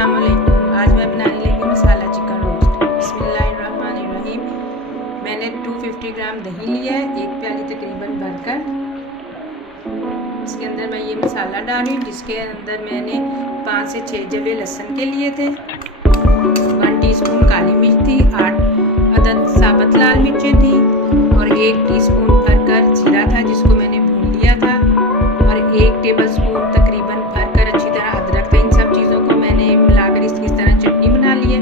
अस्सलाम वालेकुम। आज मैं बनाने लगी हूँ मसाला चिकन रोस्ट। बिस्मिल्लाहिर्रहमानिर्रहीम। मैंने 250 ग्राम दही लिया है, एक प्याली तकरीबन भरकर। इसके अंदर मैं ये मसाला डाल रही हूँ, जिसके अंदर मैंने 5 से 6 जवे लहसुन के लिए थे, 1 टीस्पून काली मिर्च थी, 8 अदद साबुत लाल मिर्चें थी और 1 टीस्पून भरकर जीरा था जिसको मैंने भून लिया था, और 1 टेबलस्पून तकरीबन भरकर अच्छी तरह अदरक था। इन सब चीज़ों को मैंने मिलाकर इसकी इस तरह चटनी बना ली है।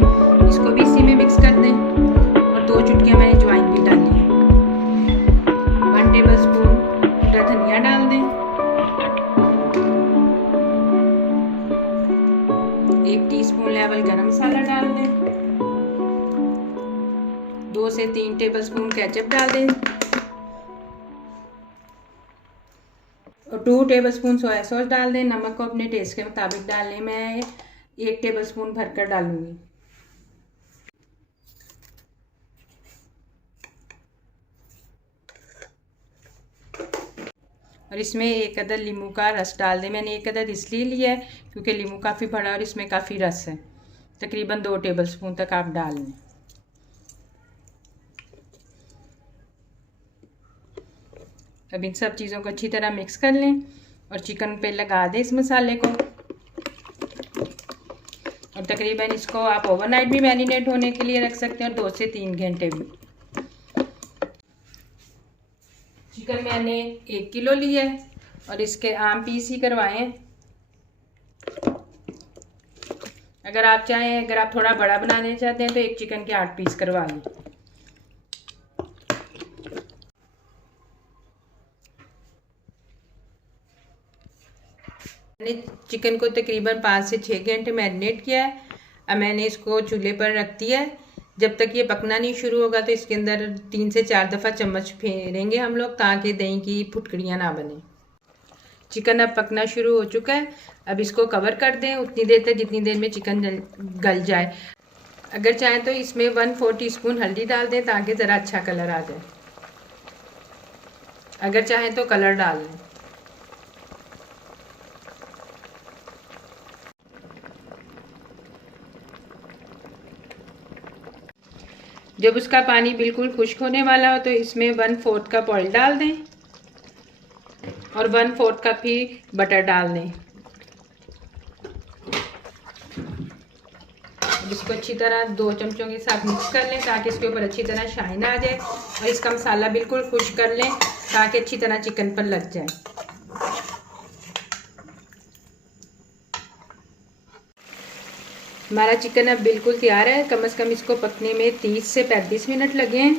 इसको भी इसी में मिक्स कर दें और 2 चुटकियाँ मैंने अजवाइन भी डाली है। 1 टेबलस्पून कुटा धनिया डाल दें, 1 टीस्पून लेवल गरम मसाला डाल दें, 2 से 3 टेबलस्पून केचप डाल दें और 2 टेबलस्पून सोया सॉस डाल दें। नमक को अपने टेस्ट के मुताबिक डाल लें। मैं 1 टेबलस्पून भरकर डालूंगी। और इसमें 1 अदद नींबू का रस डाल दें। मैंने 1 अदद इसलिए लिया है क्योंकि नींबू काफ़ी बड़ा और इसमें काफ़ी रस है। तकरीबन 2 टेबलस्पून तक आप डाल लें। अब इन सब चीज़ों को अच्छी तरह मिक्स कर लें और चिकन पे लगा दें इस मसाले को। और तकरीबन इसको आप ओवरनाइट भी मैरिनेट होने के लिए रख सकते हैं और 2 से 3 घंटे भी। चिकन मैंने 1 किलो लिया है और इसके आम पीस ही करवाए हैं। अगर आप चाहें, अगर आप थोड़ा बड़ा बनाने चाहते हैं तो 1 चिकन के 8 पीस करवा लें। मैंने चिकन को तकरीबन 5 से 6 घंटे मैरिनेट किया है। अब मैंने इसको चूल्हे पर रख दिया है। जब तक ये पकना नहीं शुरू होगा तो इसके अंदर 3 से 4 दफ़ा चम्मच फेरेंगे हम लोग, ताकि दही की फुटकड़ियाँ ना बने। चिकन अब पकना शुरू हो चुका है। अब इसको कवर कर दें उतनी देर तक जितनी देर में चिकन गल जाए। अगर चाहें तो इसमें 1/4 टीस्पून हल्दी डाल दें ताकि ज़रा अच्छा कलर आ जाए। अगर चाहें तो कलर डाल लें। जब उसका पानी बिल्कुल खुश्क होने वाला हो तो इसमें 1/4 कप ऑयल डाल दें और 1/4 कप ही बटर डाल दें। इसको अच्छी तरह 2 चमचों के साथ मिक्स कर लें ताकि इसके ऊपर अच्छी तरह शाइन आ जाए, और इसका मसाला बिल्कुल खुश्क कर लें ताकि अच्छी तरह चिकन पर लग जाए। हमारा चिकन अब बिल्कुल तैयार है। कम से कम इसको पकने में 30 से 35 मिनट लगे हैं।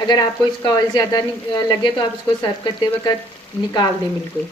अगर आपको इसका ऑयल ज़्यादा लगे तो आप इसको सर्व करते वक्त निकाल दें बिल्कुल।